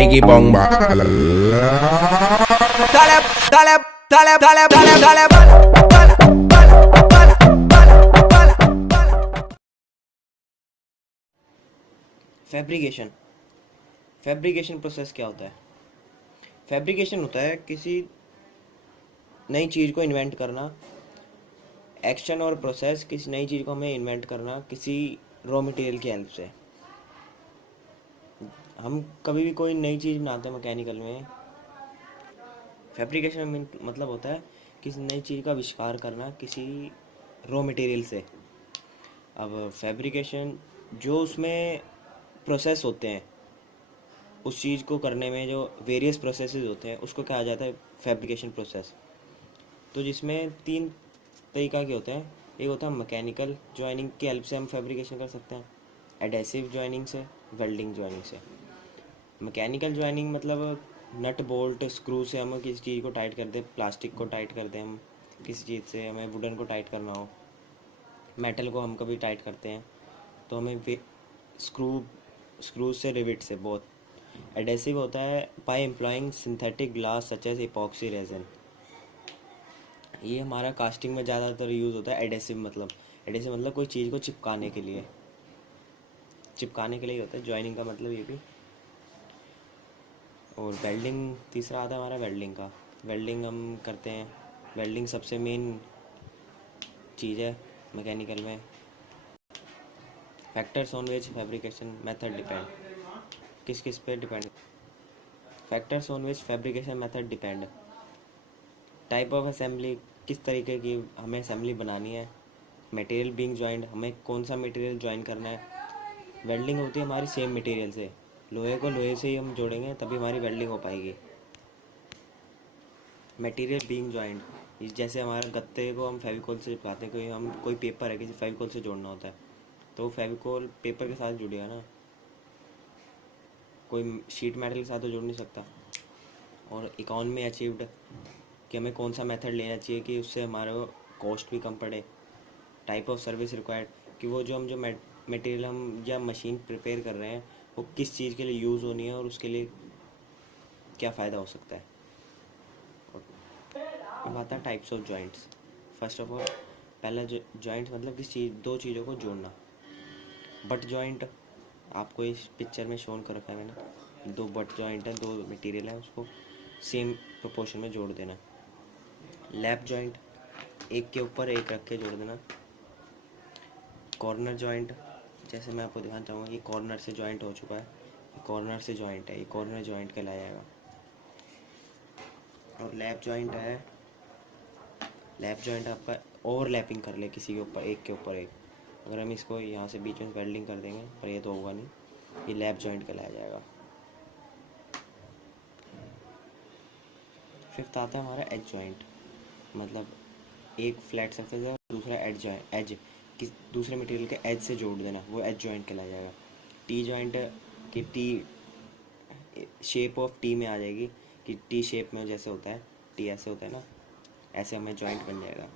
Biggie bong ba. Dale, dale, dale, dale, dale, dale, bala, bala, bala, bala, bala, bala, bala. Fabrication fabrication process क्या होता है? Fabrication होता है किसी नई चीज़ को इन्वेंट करना। एक्शन और प्रोसेस किसी नई चीज़ को हमें इन्वेंट करना किसी रॉ मटेरियल की हेल्प से। हम कभी भी कोई नई चीज़ बनाते हैं मैकेनिकल में, फैब्रिकेशन में मतलब होता है किसी नई चीज़ का आविष्कार करना किसी रॉ मटेरियल से। अब फैब्रिकेशन जो उसमें प्रोसेस होते हैं, उस चीज़ को करने में जो वेरियस प्रोसेसेस होते हैं उसको कहा जाता है फैब्रिकेशन प्रोसेस। तो जिसमें तीन तरीका के होते हैं। एक होता है मैकेनिकल जॉइनिंग की हेल्प से हम फैब्रिकेशन कर सकते हैं, एडेसिव जॉइनिंग से, वेल्डिंग जॉइनिंग से। मैकेनिकल जॉइनिंग मतलब नट बोल्ट स्क्रू से हम किसी चीज़ को टाइट कर दें, प्लास्टिक को टाइट कर दें, हम किसी चीज़ से हमें वुडन को टाइट करना हो, मेटल को हम कभी टाइट करते हैं तो हमें स्क्रू स्क्रूज से, रिविट से बहुत। एडेसिव होता है by employing synthetic glass such as epoxy resin. ये हमारा कास्टिंग में ज़्यादातर यूज़ होता है। एडेसिव मतलब कोई चीज़ को चिपकाने के लिए होता है। जॉइनिंग का मतलब ये भी। और वेल्डिंग तीसरा आता है हमारा वेल्डिंग का। वेल्डिंग हम करते हैं, वेल्डिंग सबसे मेन चीज़ है मैकेनिकल में। Factors on which fabrication method depend, किस किस पे depend. Factors on which fabrication method depend, type of assembly, किस तरीके की हमें असेंबली बनानी है। मटेरियल बीइंग जॉइंड, हमें कौन सा मटेरियल ज्वाइन करना है। वेल्डिंग होती है हमारी सेम मटेरियल से, लोहे को लोहे से ही हम जोड़ेंगे तभी हमारी वेल्डिंग हो पाएगी। मटेरियल बीइंग जॉइंड, जैसे हमारे गत्ते को हम फेविकोल से चिपकाते हैं, कोई पेपर है किसी फेविकोल से जोड़ना होता है तो फेविकोल पेपर के साथ जुड़ेगा ना, कोई शीट मेटल के साथ तो जोड़ नहीं सकता। और इकॉनमी अचीव्ड कि हमें कौन सा मेथड लेना चाहिए कि उससे हमारा कॉस्ट भी कम पड़े। टाइप ऑफ सर्विस रिक्वायर्ड, कि वो जो मटेरियल हम या मशीन प्रिपेयर कर रहे हैं वो किस चीज़ के लिए यूज़ होनी है और उसके लिए क्या फ़ायदा हो सकता है। अब आता है types of joints. First of all पहला जॉइंट मतलब दो चीज़ों को जोड़ना। बट जॉइंट आपको इस पिक्चर में शोन कर रखा है मैंने, दो बट जॉइंट है, दो मटेरियल है, उसको सेम प्रोपोर्शन में जोड़ देना। लैप जॉइंट, एक के ऊपर एक रख के जोड़ देना। कॉर्नर जॉइंट, जैसे मैं आपको दिखाना चाहूँगा कि कॉर्नर से जॉइंट हो चुका है, ये कॉर्नर से जॉइंट है, ये कॉर्नर जॉइंट कहलाया जाएगा। और लैप जॉइंट है, लैप जॉइंट आपका ओवरलैपिंग कर ले किसी के ऊपर एक के ऊपर एक। अगर हम इसको यहाँ से बीच में वेल्डिंग कर देंगे पर ये तो होगा नहीं, ये लैप जॉइंट कहलाया जाएगा। फिफ्थ आता है हमारा एज जॉइंट, मतलब एक फ्लैट सरफेस है, दूसरा एज किस दूसरे मटेरियल के एज से जोड़ देना, वो एज जॉइंट कहलाया जाएगा। टी जॉइंट कि टी शेप ऑफ टी में आ जाएगी, कि टी शेप में जैसे होता है, टी ऐसे होता है ना, ऐसे हमें जॉइंट बन जाएगा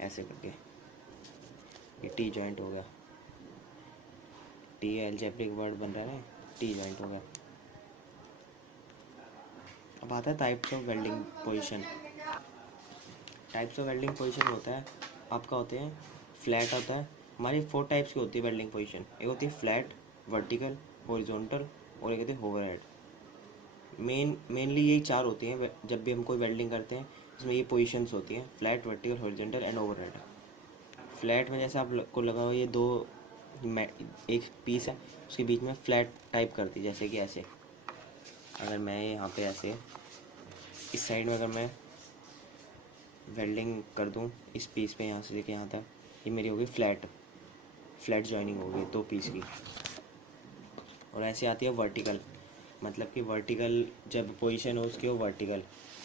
ऐसे करके, ये टी जॉइंट हो गया। टी एल्जेब्रिक वर्ड बन रहा है ना, टी जॉइंट हो गया। अब आता है types of welding position. Types of welding position होता है आपका, होते हैं फ्लैट होता है। हमारी 4 टाइप्स की होती है वेल्डिंग पोजीशन। एक होती है फ्लैट, वर्टिकल, हॉरिजॉन्टल और एक होती है ओवरहेड। मेनली यही 4 होती हैं जब भी हम कोई वेल्डिंग करते हैं, इसमें ये पोजीशंस होती हैं, flat, vertical, horizontal and overhead. Flat में जैसे आपको लगा हो ये दो एक पीस है, उसके बीच में फ्लैट टाइप कर दी, जैसे कि ऐसे। अगर मैं यहाँ पे ऐसे इस साइड में अगर मैं वेल्डिंग कर दूँ इस पीस पे यहाँ से लेके यहाँ तक, ये मेरी होगी फ्लैट जॉइनिंग होगी 2 पीस की। और ऐसे आती है वर्टिकल, मतलब कि वर्टिकल जब पोजीशन हो उसकी, वो वर्टिकल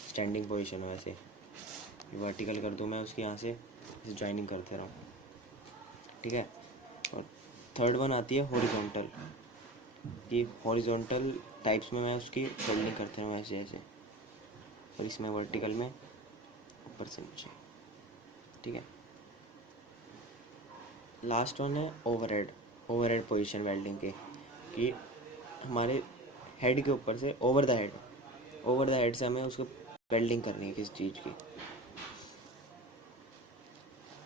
स्टैंडिंग पोजीशन हो, ऐसे वर्टिकल कर दूँ मैं उसकी, यहाँ से इसे जॉइनिंग करते रहूँ, ठीक है। और थर्ड वन आती है हॉरिजॉन्टल, कि हॉरिजॉन्टल टाइप्स में मैं उसकी वेल्डिंग करते रहूँ ऐसे ऐसे, और इसमें वर्टिकल में ऊपर से नीचे, ठीक है। लास्ट वन है ओवरहेड पोजीशन वेल्डिंग के, कि हमारे हेड के ऊपर से ओवर द हेड से हमें उसको वेल्डिंग करनी है किसी चीज़ की।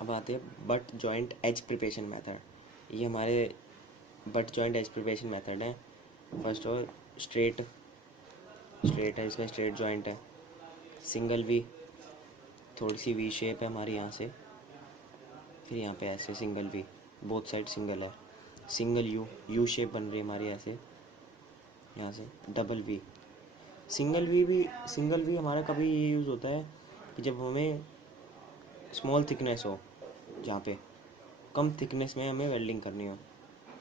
अब आते हैं butt joint edge preparation method. ये हमारे butt joint edge preparation method है। फर्स्ट और स्ट्रेट है, इसमें स्ट्रेट जॉइंट है। सिंगल वी, थोड़ी सी वी शेप है हमारी यहाँ से, फिर यहाँ पे ऐसे single V, both side single है। सिंगल यू शेप बन रही है हमारी ऐसे, यहाँ से डबल वी। सिंगल वी हमारा कभी ये यूज़ होता है कि जब हमें स्मॉल थिकनेस हो, जहाँ पे कम थिकनेस में हमें वेल्डिंग करनी हो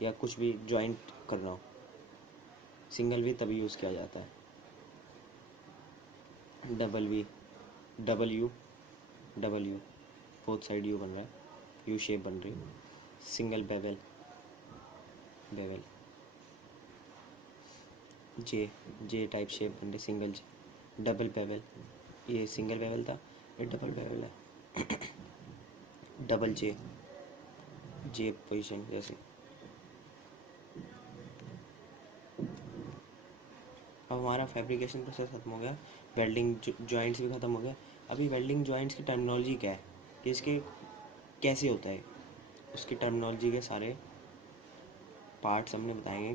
या कुछ भी जॉइंट करना हो, सिंगल वी तभी यूज़ किया जाता है। Double V, double U, both side U बन रहा है, यू शेप बन रही है। Single bevel, J type shape बन रही, सिंगल जे। डबल बेवल, ये सिंगल बेवल था, ये डबल बेवल है। डबल जे पोजीशन जैसे। अब हमारा फैब्रिकेशन प्रोसेस खत्म हो गया, वेल्डिंग जॉइंट्स भी ख़त्म हो गया। अभी वेल्डिंग जॉइंट्स की टर्मिनोलॉजी क्या है, कि इसके कैसे होता है, उसकी टर्मिनोलॉजी के सारे पार्ट्स हमने बताएंगे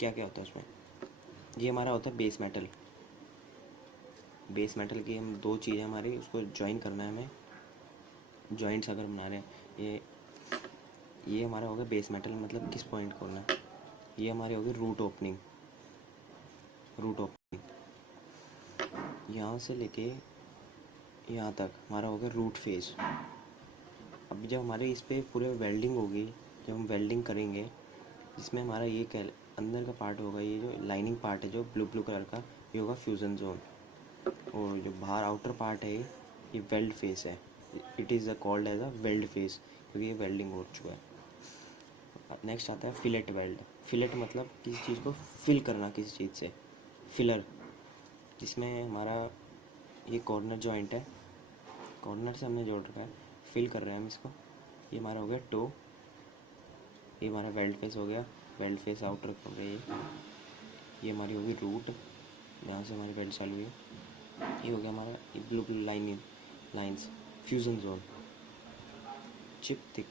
क्या क्या होता है उसमें। ये हमारा होता है बेस मेटल की हम दो चीज़ें हमारी उसको ज्वाइन करना है हमें, जॉइंट्स अगर बना रहे हैं। ये हमारा होगा बेस मेटल, मतलब किस पॉइंट को होना है। ये हमारी होगी रूट ओपनिंग, यहाँ से लेके यहाँ तक हमारा होगा रूट फेस। अब जब हमारे इस पर पूरे वेल्डिंग होगी, जब हम वेल्डिंग करेंगे, जिसमें हमारा ये अंदर का पार्ट होगा, ये जो लाइनिंग पार्ट है जो ब्लू कलर का, ये होगा फ्यूज़न जोन। और जो बाहर आउटर पार्ट है ये वेल्ड फेस है। It is called as a weld face, क्योंकि ये वेल्डिंग हो चुका है। नेक्स्ट आता है फिलेट वेल्ड। फिलेट मतलब किसी चीज़ को फिल करना किसी चीज़ से, फिलर, जिसमें हमारा ये कॉर्नर जॉइंट है, कॉर्नर से हमने जोड़ रखा है, फिल कर रहे हैं हम इसको। ये हमारा हो गया टो, ये हमारा वेल्ड फेस हो गया, वेल्ड फेस आउटर हो गया ये हमारी होगी रूट, जहाँ से हमारी वेल्ड चालू हुई है। ये हो गया हमारा ये blue lines, fusion zone, chip thick.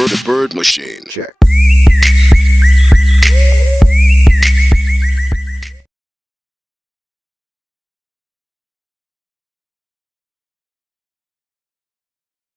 The bird machine. Check.